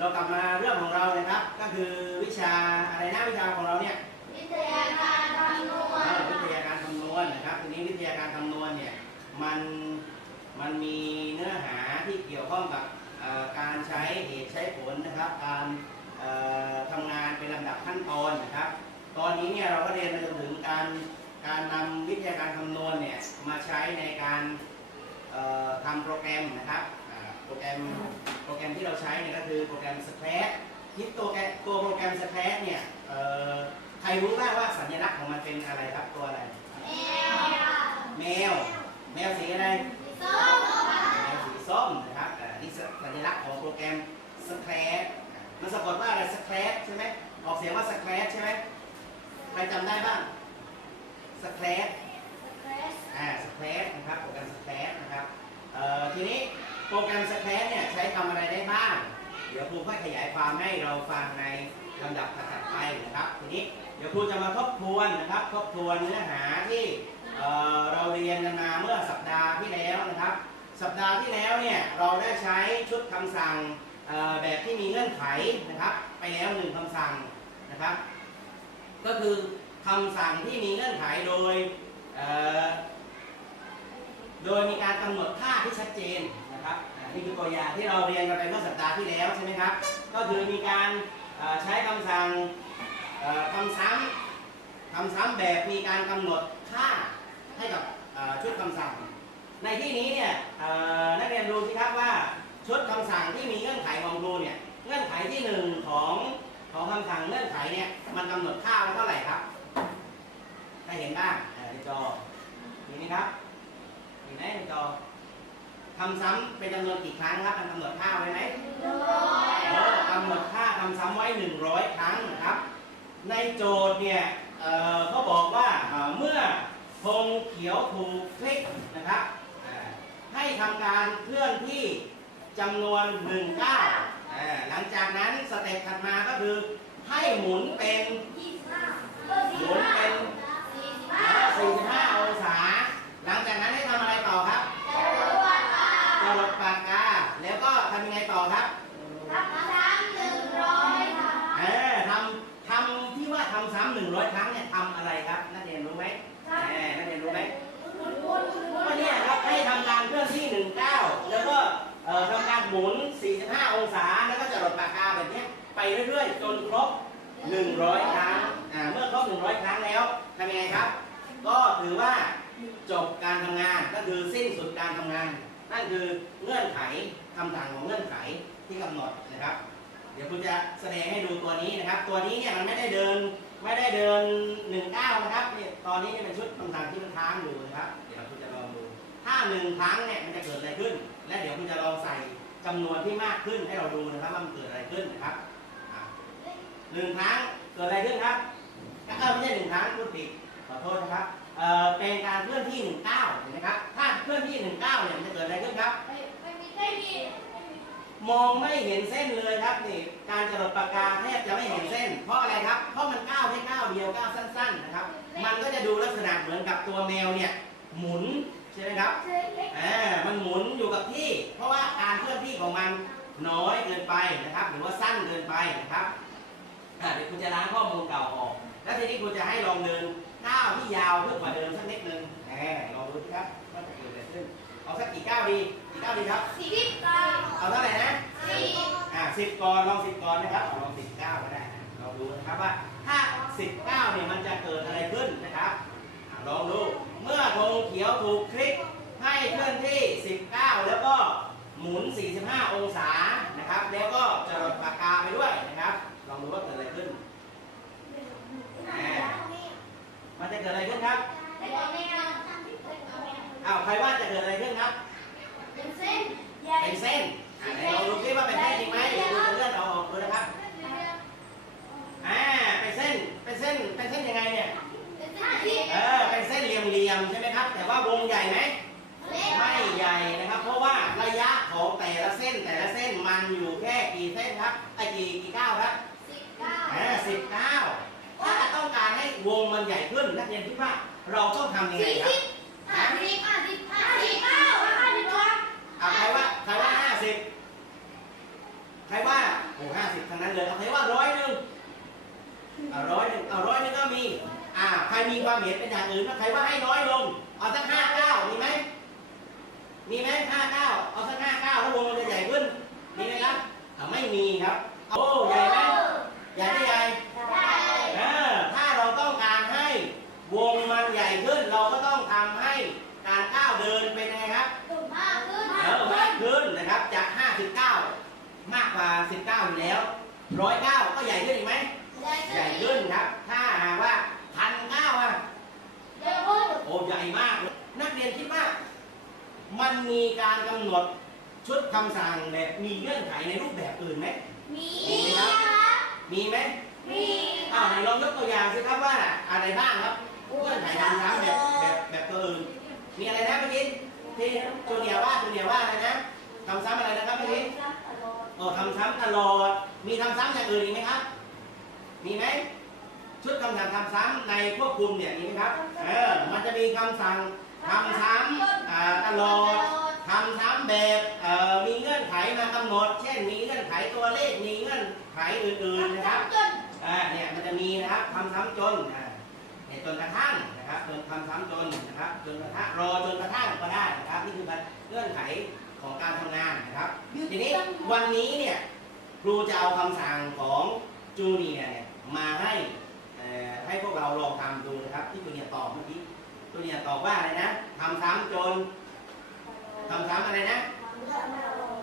เรากลับมาเรื่องของเรานะครับ ก็คือวิชาอะไรนะวิชาของเราเนี่ยเออวิทยาการคำนวณนะครับทีนี้วิทยาการคำนวณเนี่ยมันมันมีเนื้อหาที่เกี่ยวข้องกับเอ่อการใช้เหตุใช้ผลนะครับ การเอ่อทำงานเป็นลำดับขั้นตอนนะครับ ตอนนี้เนี่ยเราก็เรียนมาจนถึงการการนำวิทยาการคำนวณเนี่ยมาใช้ในการเอ่อทำโปรแกรมนะครับอ่าโป รแกรมโปรแกรมที่เราใช้เนี่ยก็คือโปรแกรม Scratch ที่ตัวแกตัวโปรแกรม Scratch เนี่ยเอ่อใครรู้บ้างว่าสัญลักษณ์ของมันเป็นอะไรครับตัวอะไร แมว แมวสีอะไรแมวสีส้มนะครับอ่านี่สัญลักษณ์ของโปรแกรม Scratch มันสะกดว่าอะไร Scratch ใช่ไหมออกเสียงว่า Scratch ใช่ไหมใครจำได้บ้าง Scratch อ่า Scratch นะครับโปรแกรม Scratch นะครับเอ่อทีนี้ โปรแกรม Scratch เนี่ยใช้ทำอะไรได้บ้าง เดี๋ยวครูค่อยขยายความให้เราฟังในลำดับถัดไปนะครับ ทีนี้เดี๋ยวครูจะมาทบทวนนะครับ ทบทวนเนื้อหาที่เเราเรียนกันมาเมื่อสัปดาห์ที่แล้วนะครับ สัปดาห์ที่แล้วเนี่ยเราได้ใช้ชุดคำสั่งแบบที่มีเงื่อนไขนะครับ ไปแล้วหนึ่งคำสั่งนะครับ ก็คือคำสั่งที่มีเงื่อนไขโดยโดยมีการกำหนดค่าที่ชัดเจน นี่คือตัวอย่างที่เราเรียนกันไปเมื่อสัปดาห์ที่แล้วใช่ไหมครับ ก็คือมีการใช้คำสั่งเอ่อคำซ้ำคำซ้ำแบบมีการกำหนดค่าให้กับชุดคำสั่ง ในที่นี้เนี่ยนักเรียนดูสิครับว่าชุดคำสั่งที่มีเงื่อนไขของครูเนี่ยเงื่อนไขที่หนึ่งของของคำสั่งเงื่อนไขเนี่ยมันกำหนดค่าไว้เท่าไหร่ครับใครเห็นบ้างในจอเห็นไหมครับเห็นไหมในจอ คำซ้ำเป็นจำนวนกี่ครั้งครับมันกำหนดค่าไว้ไหมเออกำหนดค่าคำซ้ำไว้ 100 ครั้งนะครับ ในโจทย์เนี่ยเอ่อเขาบอกว่าเอ่อเมื่อธงเขียวถูกคลิกนะครับอ่าให้ทำการเคลื่อนที่จำนวน1ก้าวอ่าหลังจากนั้นสเต็ปถัดมาก็คือให้หมุนเป็นหมุนเป็นเอ่อ45 องศา หลังจากนั้นให้ทำอะไรต่อครับจรดปากกา แล้วก็ทำยังไงต่อครับ เออทำทำที่ว่าทำซ้ำหนึ่งร้อยครั้งเนี่ยทำอะไรครับนักเรียนรู้ไหมแหมนักเรียนรู้ไหมก็เนี่ยครับให้ทำการเคลื่อนที่หนึ่งเก้าแล้วก็เอ่อ ทำการหมุน 45 องศา แล้วก็จะหลดปากกาแบบนี้ไปเรื่อยๆ จนครบ 100 ครั้งอ่าเมื่อครบ 100 ครั้งแล้วทำยังไงครับ ก็ถือว่าจบการทำงานก็คือสิ้นสุดการทำงาน นั่นคือเงื่อนไขคำสั่งของเงื่อนไขที่กำหนดนะครับ เดี๋ยวคุณจะแสดงให้ดูตัวนี้นะครับ ตัวนี้เนี่ยมันไม่ได้เดินไม่ได้เดินหนึ่งก้าวนะครับเนี่ยตอนนี้เนี่ยเป็นชุดคำสั่งที่มันค้างอยู่นะครับ เดี๋ยวคุณจะลองดู ถ้าหนึ่งครั้งเนี่ยมันจะเกิดอะไรขึ้น และเดี๋ยวคุณจะลองใส่จำนวนที่มากขึ้นให้เราดูนะครับว่ามันเกิดอะไรขึ้นนะครับหนึ่งครั้งเกิดอะไรขึ้นครับไม่ใช่หนึ่งครั้งพูดผิดขอโทษนะครับเอ่อเป็นการเคลื่อนที่หนึ่งเก้าเห็นไหมครับ ถ้าเคลื่อนที่หนึ่งเก้าเนี่ยมันจะเกิดอะไรขึ้นครับมองไม่เห็นเส้นเลยครับนี่ การจรดปากกาแทบจะไม่เห็นเส้น เพราะอะไรครับ เพราะมันก้าวแค่ก้าวเดียวก้าวสั้น ๆ นะครับ มันก็จะดูลักษณะเหมือนกับตัวแมวเนี่ย หมุน ใช่ไหมครับอ่ามันหมุนอยู่กับที่ เพราะว่าการเคลื่อนที่ของมันน้อยเกินไปนะครับ หรือว่าสั้นเกินไปนะครับอ่าเดี๋ยวคุณจะล้างข้อมูลเก่าออก แล้วทีนี้คุณจะให้ลองเดินก้าวที่ยาวขึ้นกว่าเดิมสักนิดนึงแหมลองดูสิครับว่าจะเกิดอะไรขึ้นเอาสักกี่ก้าวดีกี่ก้าวดีครับเอาเท่าไหร่นะอ่าสิบก่อนลองสิบก่อนนะครับเอาลองสิบเก้าก็ได้นะลองดูนะครับว่าถ้าสิบเก้าเนี่ยมันจะเกิดอะไรขึ้นนะครับอ่า ลองดู เมื่อธงเขียวถูกคลิกให้เคลื่อนที่ 19 แล้วก็หมุน 45 องศานะครับ แล้วก็จรดปากกาไปด้วยนะครับ ลองดูว่าเกิดอะไรขึ้นอ่ามันจะเกิดอะไรขึ้นครับอ่าอ้าวใครว่าจะเกิดอะไรขึ้นครับ เป็นเส้น เป็นเส้นอ่าไหน ญ่ไหมเล็กไม่ใหญ่นะครับ เพราะว่าระยะของแต่ละเส้นแต่ละเส้นมันอยู่แค่กี่เส้นครับไอ้กี่กี่ก้าวครับสิบเก้าอ่าสิบก้าวถ้าต้องการให้วงมันใหญ่ขึ้นนักเรียนคิดว่าเราต้องทำยังไงสี่ครัสิบบห้าสิบห้าสิบห้าสิบเก้าห้าสิบสองอ่าใครว่าใครว่าห้าสิบใครว่าโอ้ห้าสิบทั้งนั้นเลยเอาใครว่าร้อยหนึ่งเอาร้อยหนึ่งเอาร้อยหนึ่งก็มีอ่าใครมีความเห็นเป็นอย่างอื่นว่าใครว่าให้น้อยลง เอาสักห้าเก้ามีไหมมีไหมห้าเก้าเอาสักห้าเก้าแล้ววงมันจะใหญ่ขึ้นมีไหมครับอ่าไม่มีครับโอ้ใหญ่ไหมใหญ่ไม่ใหญ่ได้เออถ้าเราต้องการให้วงมันใหญ่ขึ้น เราก็ต้องทำให้การก้าวเดินเป็นยังไงครับตุ่มมากขึ้นเออมากขึ้นนะครับจาก59มากกว่า19อยู่แล้ว109ก็ใหญ่ขึ้นอีกไหมใหญ่ขึ้นครับ ถ้าหากว่าพันเก้าอะ เร็วขึ้น โอ้ใหญ่มากเลยนักเรียนคิดว่า มันมีการกำหนดชุดคำสั่งแบบมีเงื่อนไขในรูปแบบอื่นไหม มีครับมีไหมมีอ้าวไหนลองยกตัวอย่างสิครับว่าอะไรบ้างครับเงื่อนไขทำซ้ำแบบแบบแบบตัวอื่น มีอะไรนะเมื่อกี้ที่ตัวเนียว่าตัวเนียว่าอะไรนะทำซ้ำอะไรนะครับเมื่อกี้โอ้ทำซ้ำตลอด มีทำซ้ำอย่างอื่นอีกไหมครับ มีไหมชุดคำสั่งทำซ้ำในควบคุมเนี่ยมีไหมครับ เออ มันจะมีคำสั่งทำซ้ำอ่าตลอด มีเงื่อนไขมากำหนด เช่นมีเงื่อนไขตัวเลขมีเงื่อนไขอื่นๆนะครับจนอ่าเนี่ยมันจะมีนะครับทำซ้ำจนอ่าเนี่ยจนกระทั่งนะครับจนทำซ้ำจนนะครับจนกระทั่งรอจนกระทั่งก็ได้นะครับนี่คือเงื่อนไขของการทำงานนะครับ ทีนี้วันนี้เนี่ยครูจะเอาคำสั่งของจูเนียร์เนี่ยมาให้เอ่อให้พวกเราลองทำดูนะครับ ที่จูเนียร์ตอบเมื่อกี้จูเนียร์ตอบว่าอะไรนะทำซ้ำจนทำซ้ำอะไรนะ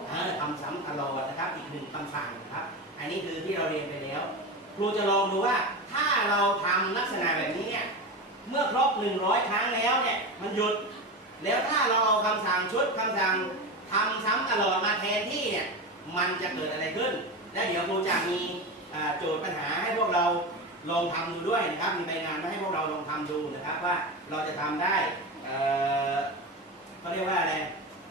เออทำซ้ำตลอดนะครับ อีกหนึ่งคำสั่งนะครับ อันนี้คือที่เราเรียนไปแล้ว ครูจะลองดูว่าถ้าเราทำลักษณะแบบนี้เนี่ยเมื่อครบ 100 ครั้งแล้วเนี่ยมันหยุด แล้วถ้าเราเอาคำสั่งชุดคำสั่งทำซ้ำตลอดมาแทนที่เนี่ยมันจะเกิดอะไรขึ้น แล้วเดี๋ยวครูจะมีโจทย์ปัญหาให้พวกเราลองทำดูด้วยนะครับ มีใบงานมาให้พวกเราลองทำดูนะครับว่าเราจะทำได้เขาเรียกว่าอะไร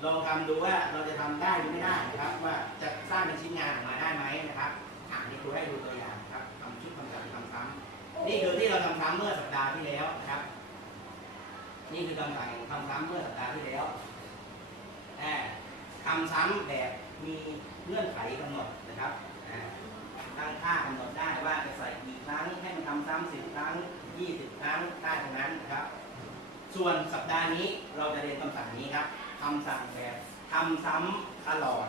ลองทำดูว่าเราจะทำได้หรือไม่ได้นะครับ ว่าจะสร้างเป็นชิ้นงานออกมาได้ไหมนะครับอ่านี่ครูให้ดูตัวอย่างครับทำชุดคำสั่งทำซ้ำนี่คือที่เราทำซ้ำเมื่อสัปดาห์ที่แล้วนะครับ นี่คือคำสั่งทำซ้ำเมื่อสัปดาห์ที่แล้วอ่าทำซ้ำแบบมีเงื่อนไขกำหนดนะครับตั้งค่ากำหนดได้ว่าจะใส่กี่ครั้งให้มันทำซ้ำสิบครั้งยี่สิบครั้งได้ตรงนั้นนะครับ ส่วนสัปดาห์นี้เราจะเรียนคำสั่งนี้ครับ คำสั่งแบบทำซ้ำตลอด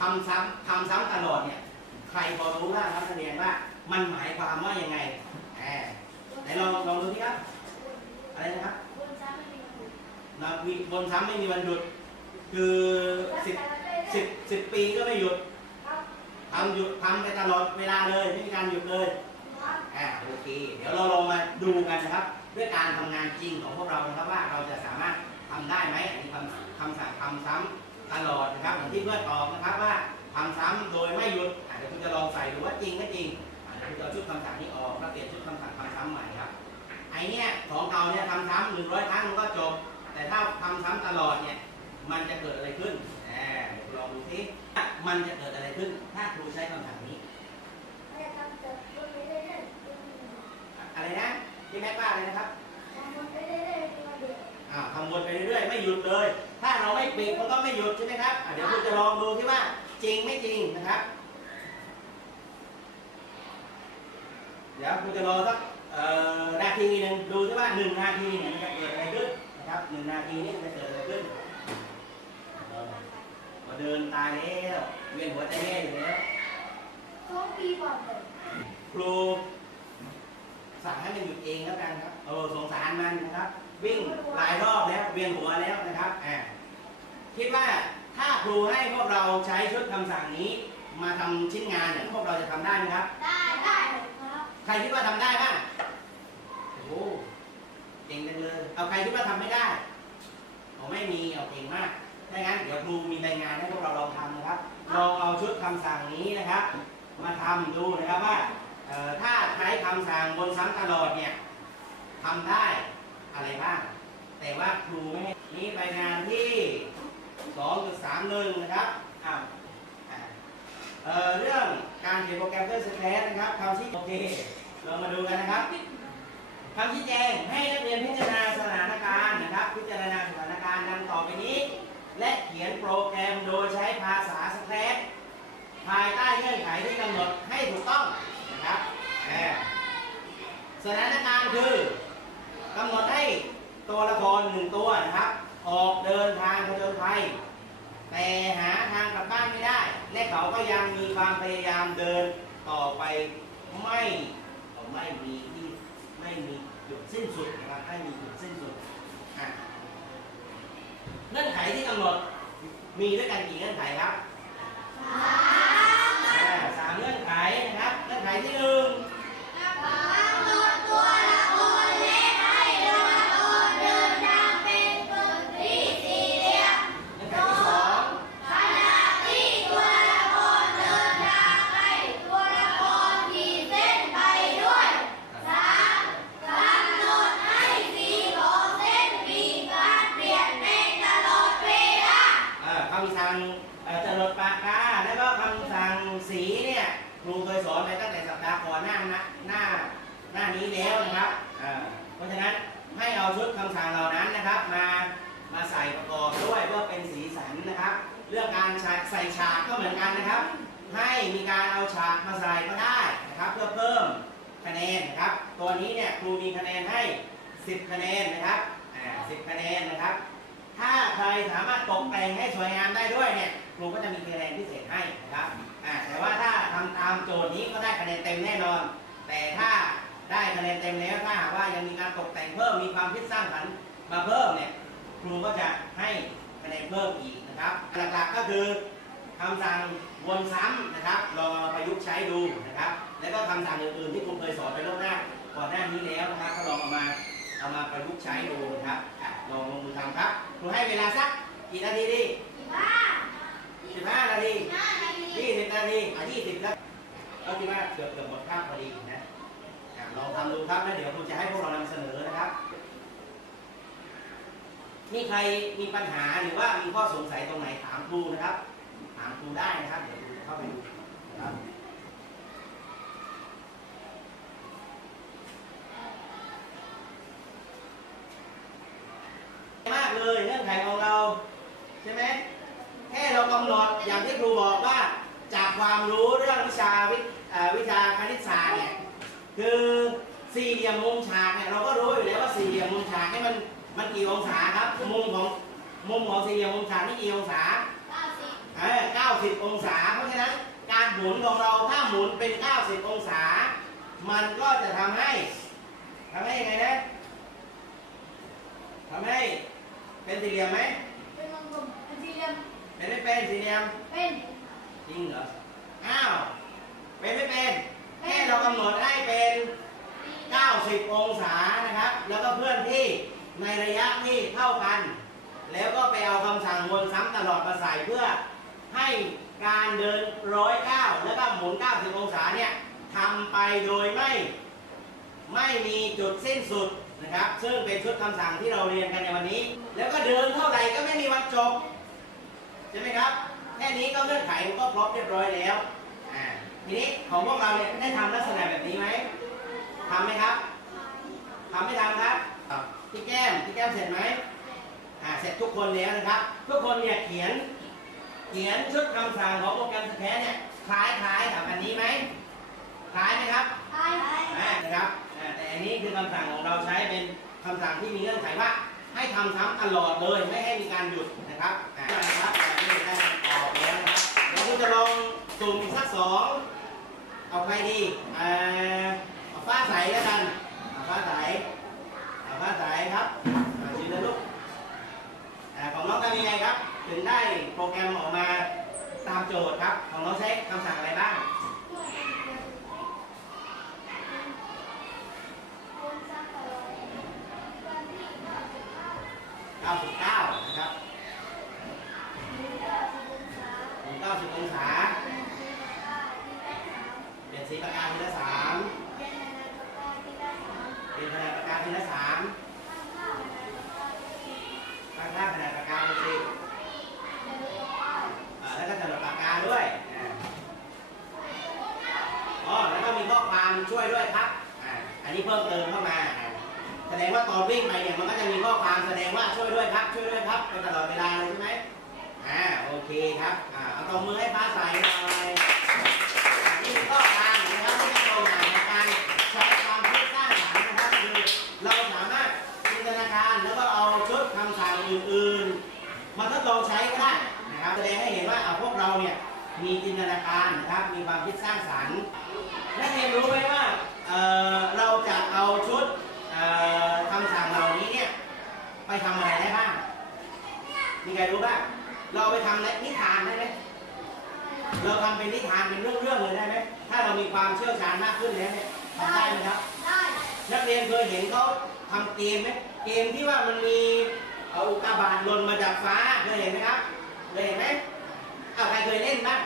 ทำซ้ำทำซ้ำตลอดเนี่ยใครพอรู้บ้างครับนักเรียนว่า มันหมายความว่ายังไงแหมไหนลองลองดูที่ครับ อะไรนะครับนะมีบนซ้ำไม่มีวันหยุด คือสิบสิบสิบปีก็ไม่หยุดทำหยุดทำไปตลอดเวลาเลยไม่มีการหยุดเลยอ่าโอเคเดี๋ยวเราลองมาดูกันนะครับ ด้วยการทำงานจริงของพวกเรานะครับว่าเราจะสามารถ ทำได้ไหมอันนี้คำคำสั่งทำซ้ำตลอดนะครับเหมือนที่เพื่อนตอบนะครับว่าทำซ้ำโดยไม่หยุดอะเดี๋ยวคุณจะลองใส่ดูว่าจริงไม่จริงอะเดี๋ยวคุณจะเอาชุดคำสั่งนี้ออกแล้วเปลี่ยนชุดคำสั่งทำซ้ำใหม่ครับไอเนี้ยของเก่าเนี่ยทำซ้ำหนึ่งร้อยครั้งมันก็จบ แต่ถ้าทำซ้ำตลอดเนี่ยมันจะเกิดอะไรขึ้นอ่าเดี๋ยวลองดูสิมันจะเกิดอะไรขึ้น ถ้าครูใช้คำสั่งนี้อะไรนะที่แม็กว่าอะไรนะครับ อ่าทำวนไปเรื่อยๆไม่หยุดเลย ถ้าเราไม่ปิดมันก็ไม่หยุดใช่ไหมครับอะเดี๋ยวคุณจะลองดูที่ว่าจริงไม่จริงนะครับเดี๋ยวคุณจะรอสักเอ่อนาทีหนึ่งดูที่ว่าหนึ่งนาทีเนี่ยมันจะเกิดอะไรขึ้นนะครับหนึ่งนาทีนี้มันจะเกิดอะไรขึ้นเออพอเดินตายแล้วเวียนหัวใจแย่อยู่แล้วครู สั่งให้มันหยุดเองแล้วกันครับ เออสงสารมันนะครับ วิ่งหลายรอบแล้วเวียนหัวแล้วนะครับอ่าคิดว่าถ้าครูให้พวกเราใช้ชุดคำสั่งนี้ มาทำชิ้นงานเนี่ยพวกเราจะทำได้ไหมครับใครคิดว่าทำได้บ้างโอ้โหเก่งจังเลย เอาใครคิดว่าทำไม่ได้ไม่งั้นเดี๋ยวครูมีรายงานให้พวกเราลองทำนะครับ ลองเอาชุดคำสั่งนี้นะครับ มาทำดูนะครับว่าเอ่อ ถ้าใช้คำสั่งวนซ้ำตลอดเนี่ยทำได้อะไรบ้าง แต่ว่าครูไม่ให้นี่รายงานที่ 2.31 นะครับอ้าวอ่าเอ่อเรื่องการเขียนโปรแกรมเพื่อสแครนะครับคำที่โอเค เรามาดูกันนะครับคำชี้แจงให้นักเรียนพิจารณาสถานการณ์นะครับ พิจารณาสถานการณ์ดังต่อไปนี้ และเขียนโปรแกรมโดยใช้ภาษาสแครภายใต้เงื่อนไขที่กำหนดให้ถูกต้องนะ ครับสถานการณ์คือกำหนดให้ตัวละครหนึ่งตัวนะครับ ออกเดินทางผจญภัย แต่หาทางกลับบ้านไม่ได้ และเขาก็ยังมีความพยายามเดินต่อไปไม่ไม่มีที่ไม่มีจุดสิ้นสุดนะครับไม่มีจุดสิ้นสุดเงื่อนไขที่กำหนดมีด้วยกันกี่เงื่อนไขครับ งื่อนไขนะครับเงื่อนไขที่หนึ่ง 10 คะแนนนะครับ อ่า10คะแนนนะครับ ถ้าใครสามารถตกแต่งให้สวยงามได้ด้วยเนี่ย ครูก็จะมีคะแนนพิเศษให้นะครับ อ่า แต่ว่าถ้าทำตามโจทย์นี้ก็ได้คะแนนเต็มแน่นอน แต่ถ้าได้คะแนนเต็มแล้วถ้าหากว่ายังมีการตกแต่งเพิ่ม มีความคิดสร้างสรรค์มาเพิ่มเนี่ย ครูก็จะให้คะแนนเพิ่มอีกนะครับ หลักๆก็คือคำสั่งวนซ้ำนะครับลองเอาประยุกต์ใช้ดูนะครับ แล้วก็คำสั่งอื่นๆที่ครูเคยสอนไปล่วงหน้าก่อนหน้านี้แล้วนะครับก็ลองเอามา เอามาประยุกต์ใช้ดูนะครับอะลองลงมือทำครับครูให้เวลาสักกี่นาทีดีสิบห้า15นาทีห้านาที20นาทีอะ20แล้วก็คิดว่าเกือบเกือบหมดคาบพอดีนะอะลองทำดูครับแล้วเดี๋ยวครูจะให้พวกเรานำเสนอนะครับมีใครมีปัญหาหรือว่ามีข้อสงสัยตรงไหนถามครูนะครับ ถามครูได้นะครับ เดี๋ยวครูจะเข้าไปดูนะครับ มาก เลยเงื่อนไขของเรา ใช่ไหมแค่เรากำหนดอย่างที่ครูบอกว่า จากความรู้เรื่องวิชาวิเอ่อวิชาคณิตศาสตร์เนี่ยคือสี่เหลี่ยมมุมฉากเนี่ยเราก็รู้อยู่แล้วว่าสี่เหลี่ยมมุมฉากเนี่ยมันมันกี่องศาครับมุมของมุมของสี่เหลี่ยมมุมฉากนี่กี่องศาเก้าสิบเออ90 องศา เพราะฉะนั้นการหมุนของเราถ้าหมุนเป็น 90 องศา มันก็จะทำให้ทำให้ยังไงนะทำให้ เป็นสี่เหลี่ยมไหมเป็นวงกลมเป็นสี่เหลี่ยมเป็นไม่เป็นสี่เหลี่ยมเป็นจริงเหรออ้าวเป็นไม่เป็นแค่เรากำหนดให้เป็น 90 องศานะครับ แล้วก็เพื่อนที่ในระยะที่เท่ากัน แล้วก็ไปเอาคำสั่งวนซ้ำตลอดมาใส่เพื่อให้การเดินร้อยเก้าแล้วก็หมุน 90 องศาเนี่ยทำไปโดยไม่ ไม่มีจุดสิ้นสุด นะครับ ซึ่งเป็นชุดคำสั่งที่เราเรียนกันในวันนี้ แล้วก็เดินเท่าไหร่ก็ไม่มีวันจบใช่ไหมครับ แค่นี้ก็เงื่อนไขมันก็ครบเรียบร้อยแล้วอ่าทีนี้ของพวกเราเนี่ยได้ทำลักษณะแบบนี้ไหมทำไหมครับทำไม่ทำครับพี่แก้มพี่แก้มเสร็จไหมอ่าเสร็จทุกคนแล้วนะครับ ทุกคนเนี่ยเขียน เขียนชุดคำสั่งของโปรแกรมสแคนเนี่ยคล้ายคล้ายๆกับอันนี้ไหมคล้ายไหมครับตายอ่านะครับอ่าแต่อันนี้คือคำสั่งของเราใช้เป็น คำสั่งที่มีเงื่อนไขว่า ให้ทำซ้ำตลอดเลยไม่ให้มีการหยุดนะครับอ่านะครับอ่านี่ได้คำตอบแล้วนะครับเดี๋ยวคุณจะลองสุ่มสักสองเอาใครดีอ่าเอาฟ้าใสแล้วกันเอาฟ้าใสเอาฟ้าใสครับชื่อเลยลูกของน้องทำยังไงครับ ถึงได้โปรแกรมออกมาตามโจทย์ครับ ของน้องใช้คำสั่งอะไรบ้าง 99 นะครับหมุน90 องศาเปลี่ยนสีปากกาทีละสามเปลี่ยนขนาดปากกาทีละสามตั้งค่าขนาดปากกาเป็นสิแล้วก็ตลัปากกาด้วยอ๋อแล้วก็มีข้อความช่วยด้วยครับอันนี้เพิ่มเติมเข้ามา งว่าตอนวิ่งไปเนี่ยมันก็จะมีข้อความแสดงว่าช่วยด้วยครับ ช่วยด้วยครับไปตลอดเวลาเลยใช่ไหมอ่าโอเคครับอ่าเอาตบมือให้ฟ้าใสหน่อยอ่านี่คือข้อความนะครับที่เป็นตัวอย่างในการใช้ความคิดสร้างสรรค์นะครับคือเราสามารถจินตนาการแล้วก็เอาชุดคำสั่งอื่นๆมาทดลองใช้ก็ได้นะครับแสดงให้เห็นว่าเอาพวกเราเนี่ยมีจินตนาการนะครับมีความคิดสร้างสรรค์นักเรียนรู้ไหมว่าเออเราจะเอาชุดเอ่อคำสั่งเหล่านี้เนี่ยไป ทำอะไรได้บ้าง มีใครรู้บ้าง เราเอาไปทำนิทานได้ไหมเราทำเป็นนิทานเป็นเรื่องๆเลยได้ไหมถ้าเรามีความเชี่ยวชาญมากขึ้นแล้วเนี่ยทำได้ไหมครับนักเรียนเคยเห็นเขาทำเกมไหมเกมที่ว่ามันมีเอาอุกกาบาตหล่นมาจากฟ้าเคยเห็นไหมครับเคยเห็นไหมอ้าวใครเคยเล่นบ้าง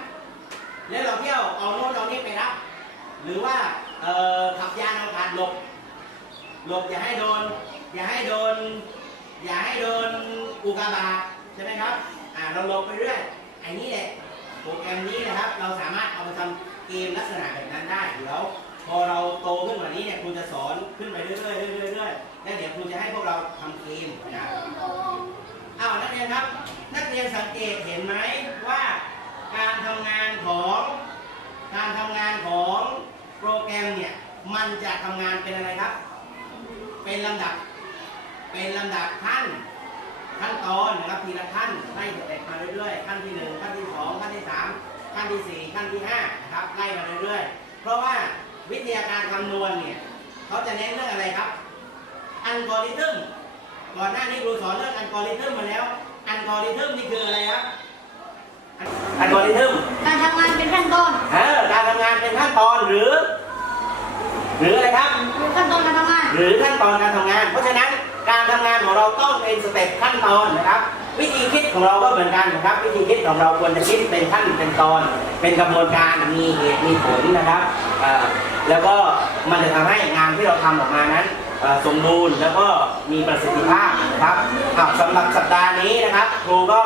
แล้วเราเที่ยวเอาโน้ตเอานี่ไปรับหรือว่าเอ่อขับยานอวกาศหลบหลบอย่าให้โดน อย่าให้โดน อย่าให้โดนอุกกาบาตใช่ไหมครับอ่าเราลบไปเรื่อยอ้นี่แหละโปรแกรมนี้นะครับ เราสามารถเอาไปทำเกมลักษณะแบบนั้นได้เดี๋ยวพอเราโตขึ้นกว่านี้เนี่ยครูจะสอนขึ้นไปเรื่อยๆเรื่อยๆเรื่อยๆแล้วเดี๋ยวครูจะให้พวกเราทำเกมนะอ้าวนักเรียนครับ นักเรียนสังเกตเห็นไหมว่าการทำงานของการทำงานของโปรแกรมเนี่ยมันจะทำงานเป็นอะไรครับ เป็นลำดับ เป็นลำดับขั้นขั้นตอนนะครับทีละขั้นไล่สเต็ปมาเรื่อยๆขั้นที่หนึ่งขั้นที่สองขั้นที่สามขั้นที่สี่ขั้นที่ห้านะครับไล่มาเรื่อยๆ เพราะว่าวิทยาการคำนวณเนี่ยเขาจะเน้นเรื่องอะไรครับ อัลกอริทึมก่อนหน้านี้ครูสอนเรื่องอัลกอริทึมมาแล้ว อัลกอริทึมนี่คืออะไรครับ งานของเราต้องเป็นสเต็ปขั้นตอนนะครับ วิธีคิดของเราก็เหมือนกันนะครับ วิธีคิดของเราควรจะคิดเป็นขั้นเป็นตอน เป็นกระบวนการมีเหตุมีผลนะครับแล้วก็มันจะทำให้งานที่เราทำออกมานั้นสมบูรณ์แล้วก็มีประสิทธิภาพนะครับสำหรับสัปดาห์นี้นะครับ ครูก็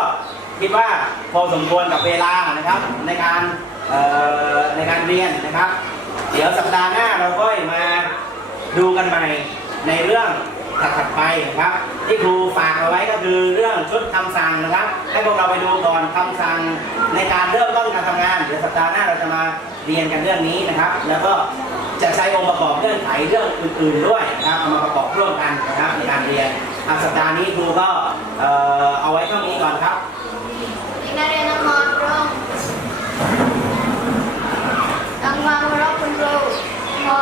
คิดว่าพอสมควรกับเวลานะครับ ในการในการเรียนนะครับ เดี๋ยวสัปดาห์หน้าเราก็มาดูกันใหม่ในเรื่อง หลักถัดไปนะครับ ที่ครูฝากเอาไว้ก็คือเรื่องชุดคำสั่งนะครับ ให้พวกเราไปดูก่อนคำสั่งในการเริ่มต้นการทำงานเดี๋ยวสัปดาห์หน้าเราจะมาเรียนกันเรื่องนี้นะครับ แล้วก็จะใช้องค์ประกอบเรื่องไขเรื่องอื่น ๆ ด้วยนะครับเอามาประกอบร่วมกันนะครับในการเรียนสัปดาห์นี้ครูก็เอาไว้เท่านี้ก่อนครับนักเรียนนักมอนร้องนักมอนร้องคุณครูพอ